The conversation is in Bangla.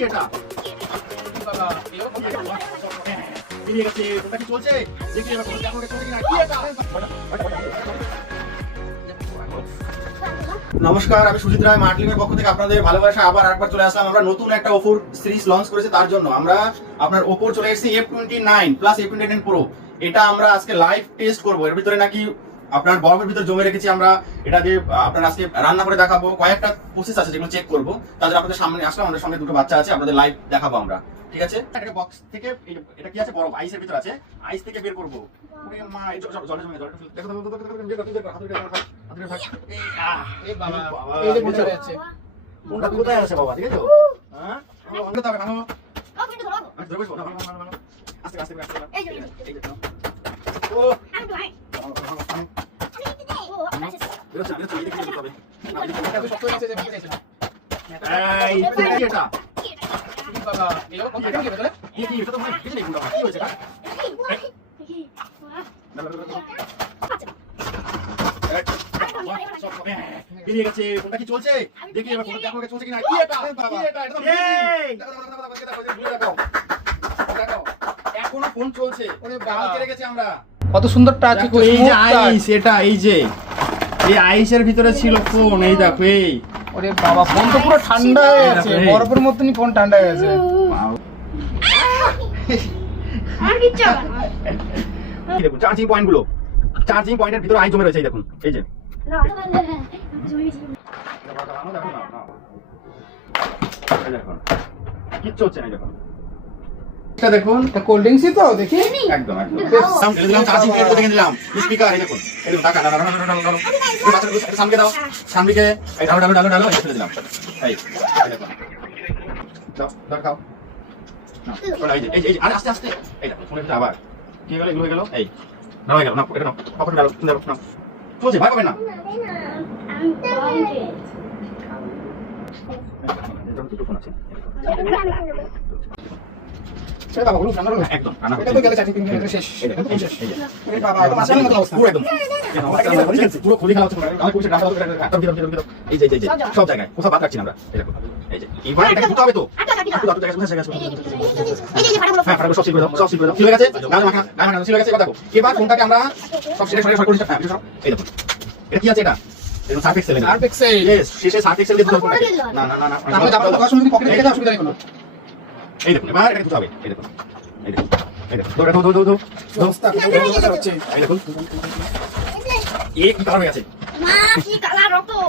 কি এটা? বাবা, এরকম বেরিয়ে গেছে। ওটা কি চলছে? দেখি এবার দেখো চলছে কিনা। কি এটা? নমস্কার, আমি সুজিত রায় মার্টলিমের পক্ষ থেকে আপনাদের ভালোবাসা আবার একবার চলে আসলাম। আমরা নতুন একটা ওপোর সিরিজ লঞ্চ করেছি, তার জন্য আমরা আপনার ওপোর চলে এসেছি F29 প্লাস F29 Pro। এটা আমরা আজকে লাইভ টেস্ট করবো। এর ভিতরে নাকি আপনার বরফের ভিতরে জমে রেখেছি আমরা। এটা দিয়ে আপনার আজকে রান্না করে দেখাবো। কয়েকটা প্রসেস আছে যেগুলো চেক করবো। তাদের আপনাদের সামনে আসলাম, আমাদের সঙ্গে দুটো বাচ্চা আছে, আপনাদের লাইভ দেখাবো আমরা। ঠিক আছে, একটা বক্স থেকে এটা কি আছে, বরফ আইসের ভিতর আছে, আইস থেকে বের করবো। ওরে মা, এই জলে জমে জলে দেখো এই বাবা, এই যে বুঝা যাচ্ছে কোনটা কোথায় আছে বাবা, ঠিক আছে? হ্যাঁ কোনটা তবে ভালো আমি ধরে বসবো না, আস্তে আস্তে আস্তে এই যে ও আমি তো ভাই বেরোচ্ছে বেরোচ্ছে, এই দেখতে হবে না, এটা শক্ত হয়ে গেছে যে বুঝতে চাইছে না। এই এটা বাবা, এরকম এটা কি বলে? এই কি এটা তো মানে কিছু নেই, কোনটা কি হয়েছে? বেরিয়ে গেছে। কোনটা কি চলছে? দেখি এবার দেখো চলছে কিনা। কি এটা? বাবা, এটা তো দেখো এখনো ফোন চলছে। ওরে বাল কেটে গেছে আমরা। কত সুন্দর টাচ। এই যে আইস, এটা এই যে এই আইসের ভিতরে ছিল ফোন, এই দেখো এই। ওরে বাবা, ফোন তো পুরো ঠান্ডা হয়ে গেছে, বরফের মতনই ফোন ঠান্ডা হয়ে গেছে। আর কিচ্ছু হবে না। কি দেখুন চার্জিং পয়েন্ট গুলো, চার্জিং পয়েন্টের ভিতরে আইস জমে রয়েছে, এই দেখুন এই যে। কিচ্ছু হচ্ছে না, দেখুন এটা দেখুন, এটা কোল্ড ড্রিঙ্কসই তো দেখি। একদম একদম দিলাম চার্জিং পয়েন্ট থেকে নিলাম স্পিকার, এই দেখুন এই দেখুন টাকা না বাচ্চাকে সামনে দাও, সামনে এই ডালো ডালো ডালো ডালো এই ফেলে দিলাম। এই দেখুন দাও দাও খাও না, এই যে এই যে আরে আস্তে আস্তে এই দেখুন ফোনের ভিতরে আবার কি হলো, এগুলো হয়ে গেল। এই নাও হয়ে গেল, না এটা নাও পকেটে ডালো, তুমি দাও না চলছে, ভয় পাবে না। দুটো ফোন আছে বাবা বলুন সামনে বলুন। একদম এটা তো গেলে চাচি 3 মিনিট শেষ। শেষ। এই বাবা একদম মাছের মতো অবস্থা পুরো একদম পুরো খুলি খেলা হচ্ছে। আমি পুরো রাস্তা একটা ভিতর এই যে এই যে সব জায়গায় কোথাও বাদ রাখছি না আমরা। এই দেখো এই যে এইবার এটা ধুতে হবে তো, দুটো জায়গায় কোথায় জায়গায় হ্যাঁ ফাটাবো, সব সিল করে দাও, সব সিল করে দাও। সিল হয়ে গেছে, গাল মাখা সিল হয়ে গেছে। এবার দেখো এবার ফোনটাকে আমরা সব সিলে সরে করে দিচ্ছি। এই দেখো এটা কি আছে, এটা দেখুন Surf Excel, Surf Excel. Yes শেষে সার্ফ এক্সেল দিয়ে দুটো ফোনটাকে না না না না তাহলে দাও দাও শুনুন, পকেটে রেখে দাও, অসুবিধা নেই কোনো। এই দেখুন এবার এটা ধুতে হবে। এই দেখুন এই দেখুন এই দেখুন ধরো দোস্ত হচ্ছে। এই দেখুন এই কি কালার হয়ে আছে। মা কি কালার রক্ত।